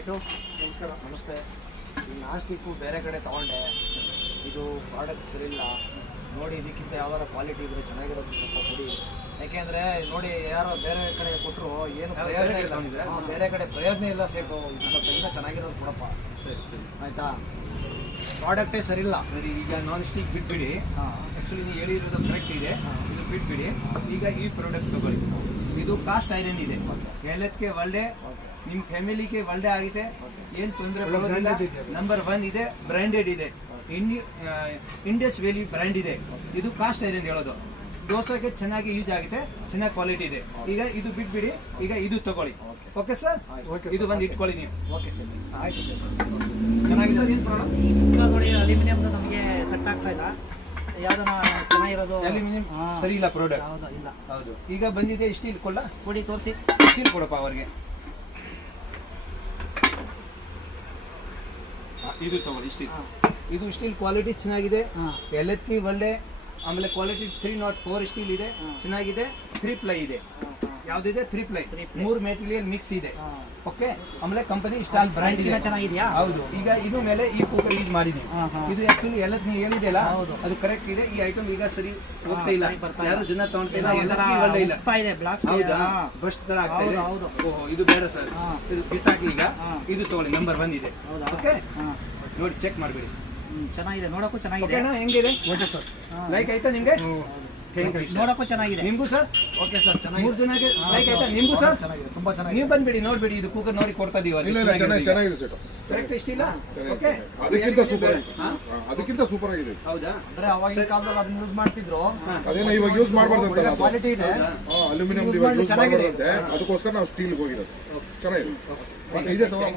Rate ನಮಸ್ಕಾರ. ನಮಸ್ತೆ. ಈ ನಾಸ್ಟಿಕ್ಕು ಬೇರೆ ಕಡೆ ತೊಗೊಂಡೆ, ಇದು ಪ್ರಾಡಕ್ಟ್ ಸರಿಯಿಲ್ಲ. ನೋಡಿ, ಇದಕ್ಕಿಂತ ಯಾವ್ದಾರ ಕ್ವಾಲಿಟಿ ಇದ್ರೆ ಚೆನ್ನಾಗಿರೋದು ಸ್ವಲ್ಪ ಕೊಡಿ. ಯಾಕೆಂದರೆ ನೋಡಿ, ಯಾರೋ ಬೇರೆ ಕಡೆ ಕೊಟ್ಟರು ಏನು ಪ್ರಯೋಜನ ಇಲ್ಲ. ಬೇರೆ ಕಡೆ ಪ್ರಯೋಜನ ಇಲ್ಲ. ಸೇಟು ಇದು ಸ್ವಲ್ಪ ಇನ್ನೂ ಚೆನ್ನಾಗಿರೋದು ಕೊಡಪ್ಪ. ಸರಿ ಸರಿ ಆಯಿತಾ? ಪ್ರಾಡಕ್ಟೇ ಸರಿಯಿಲ್ಲ. ಸರಿ, ಈಗ ನಾನ್ ಸ್ಟಿಕ್ ಬಿಟ್ಬಿಡಿ. ಆ್ಯಕ್ಚುಲಿ ನೀವು ಹೇಳಿರೋದು ಕರೆಕ್ಟ್ ಇದೆ. ಇದು ಬಿಟ್ಬಿಡಿ. ಈಗ ಈ ಪ್ರಾಡಕ್ಟ್ ತಗೊಳ್ಳಿ. ಇದು ಕಾಸ್ಟ್ ಐರನ್ ಇದೆ. ಹೆಲ್ತ್ಗೆ ಒಳ್ಳೆ, ನಿಮ್ಮ ಫ್ಯಾಮಿಲಿಗೆ ಒಳ್ಳೆ ಆಗಿದೆ. ಏನು ತೊಂದರೆ ಬರೋದಿಲ್ಲ. ನಂಬರ್ 1 ಇದೆ, ಬ್ರ್ಯಾಂಡೆಡ್ ಇದೆ. ಇಂಡಸ್ ವ್ಯಾಲಿ ಬ್ರ್ಯಾಂಡ್ ಇದೆ. ಇದು ಕಾಸ್ಟ್ ಐರನ್ ಹೇಳೋದು. ದೋಸೆಗೆ ಚೆನ್ನಾಗಿ ಯೂಸ್ ಆಗಿದೆ, ಚೆನ್ನಾಗಿ ಕ್ವಾಲಿಟಿ ಇದೆ. ಈಗ ಇದು ಬಿಟ್ಬಿಡಿ, ಈಗ ಇದು ತಗೊಳ್ಳಿ. Okay sir? ಇದು ಬಂದು ಇಟ್ಕೊಳ್ಳಿ ನೀವು. ಓಕೆ ಸರ್, ಆಯ್ತು ಸರ್. ಚೆನ್ನಾಗಿದೆ ಸರ್. ಏನು ಪ್ರಾಬ್ಲಮ್? ಈಗ ನೋಡಿ, ಅಲ್ಯೂಮಿನಿಯಮ್ದು ನಮಗೆ ಸೆಟ್ ಆಗ್ತಾ ಇಲ್ಲ. ಯಾವ್ದನ್ನ ಚೆನ್ನಾಗಿರೋದು ಅಲ್ಯೂಮಿನಿಯಂ ಸರಿ ಇಲ್ಲ ಪ್ರಾಡಕ್ಟ್. ಹೌದಾ? ಇಲ್ಲ. ಹೌದು. ಈಗ ಬಂದಿದೆ ಸ್ಟೀಲ್ ಕೊಡ. ಕೊಡಿ, ತೋರಿಸಿ. ಸ್ಟೀಲ್ ಕೊಡಪ್ಪ ಅವ್ರಿಗೆ. ಇದು ತಗೊಳ್ಳಿ ಸ್ಟೀಲ್. ಇದು ಸ್ಟೀಲ್ ಕ್ವಾಲಿಟಿ ಚೆನ್ನಾಗಿದೆ. ಎಲ್ಲದಕ್ಕೆ ಒಳ್ಳೆ. ಆಮೇಲೆ ಕ್ವಾಲಿಟಿ 304 ಸ್ಟೀಲ್ ಇದೆ, ಚೆನ್ನಾಗಿದೆ. 3 ಪ್ಲೈ ಇದೆ. ಯಾವ್ದಿದೆ? 3 ಪ್ಲೈ. 3 ಮೆಟೀರಿಯಲ್ ಮಿಕ್ಸ್ ಇದೆ. ಓಕೆ. ಆಮೇಲೆ ಕಂಪನಿ ಸ್ಟಾಲ್ ಬ್ರ್ಯಾಂಡ್ ಇದೆ. ಚೆನ್ನಾಗಿದೆಯಾ? ಹೌದು. ಈಗ ಇದು ಮೇಲೆ ಈ ಕುಕ್ಕರ್ ಯೂಸ್ ಮಾಡಿದೀವಿ. ಇದು ಆಕ್ಚುಲಿ ಎಲ್ಲ ನೀವು ಹೇಳಿದೆಯಲ್ಲ, ಅದು ಕರೆಕ್ಟ್ ಇದೆ. ಈ ಐಟಮ್ ಈಗ ಸರಿ ಹೋಗ್ತಾ ಇಲ್ಲ. ಯಾರು ಜನ ತಗೊಳ್ತಾ ಇಲ್ಲ. ಎಲ್ಲದಕ್ಕೆ ಒಳ್ಳೆ ಇಲ್ಲ. ಇದೆ ಬ್ಲಾಕ್. ಹೌದಾ? ಬಸ್ಟ್ ತರ ಆಗ್ತಾ ಇದೆ. ಹೌದು. ಓಹೋ, ಇದು ಬೇಡ ಸರ್. ಇದು ಬಿಸಾಕಿ. ಈಗ ಇದು ತಗೊಳ್ಳಿ, ನಂಬರ್ 1 ಇದೆ. ಓಕೆ, ನೋಡಿ ಚೆಕ್ ಮಾಡಬೇಡಿ. ಚೆನ್ನಾಗಿದೆ, ನೋಡಕ್ಕೂ ಚೆನ್ನಾಗಿದೆ. ಹೆಂಗಿದೆ? ಲೈಕ್ ಆಯ್ತಾ ನಿಮ್ಗೆ? ನೋಡಕ್ಕೂ ಚೆನ್ನಾಗಿದೆ. ನಿಮ್ಗೂ ಸರ್? ಓಕೆ ಸರ್, ಚೆನ್ನಾಗಿ. 3 ಜನಕ್ಕೆ ಲೈಕ್ ಆಯ್ತಾ? ನಿಮ್ಗೂ ಸರ್? ಚೆನ್ನಾಗಿದೆ, ತುಂಬಾ ಚೆನ್ನಾಗಿದೆ. ನೀವು ಬಂದ್ಬಿಡಿ, ನೋಡ್ಬಿಡಿ. ಇದು ಕುಕ್ಕರ್ ನೋಡಿ ಕೊಡ್ತಾ ಇದೀವಿ. ಚೆನ್ನಾಗಿದೆ ಸರ್. ಕರೆಕ್ಟ್ ಇಷ್ಟಿಲ್ಲ? ಓಕೆ, ಅದಕ್ಕಿಂತ ಸೂಪರ್ ಅದಕ್ಕಿಂತ ಸೂಪರ್ ಆಗಿದೆ. ಹೌದಾ? ಅಂದ್ರೆ ಅವಾಗಿನ ಕಾಲದಲ್ಲಿ ಅದನ್ನ ಯೂಸ್ ಮಾಡ್ತಿದ್ರು. ಅದೇನೋ ಇವಾಗ ಯೂಸ್ ಮಾಡಬಾರ್ದು ಅಂತ. ಕ್ವಾಲಿಟಿ ಇದೆ. ಅಲ್ಯೂಮಿನಿಯಂ ಇವಾಗ ಯೂಸ್ ಮಾಡಬಾರ್ದಂತೆ. ಅದಕ್ಕೋಸ್ಕರ ನಾವು ಸ್ಟೀಲ್ಗೆ ಹೋಗಿರೋದು. ಚೆನ್ನಾಗಿದೆ. ಇದೆ ತಗೋ.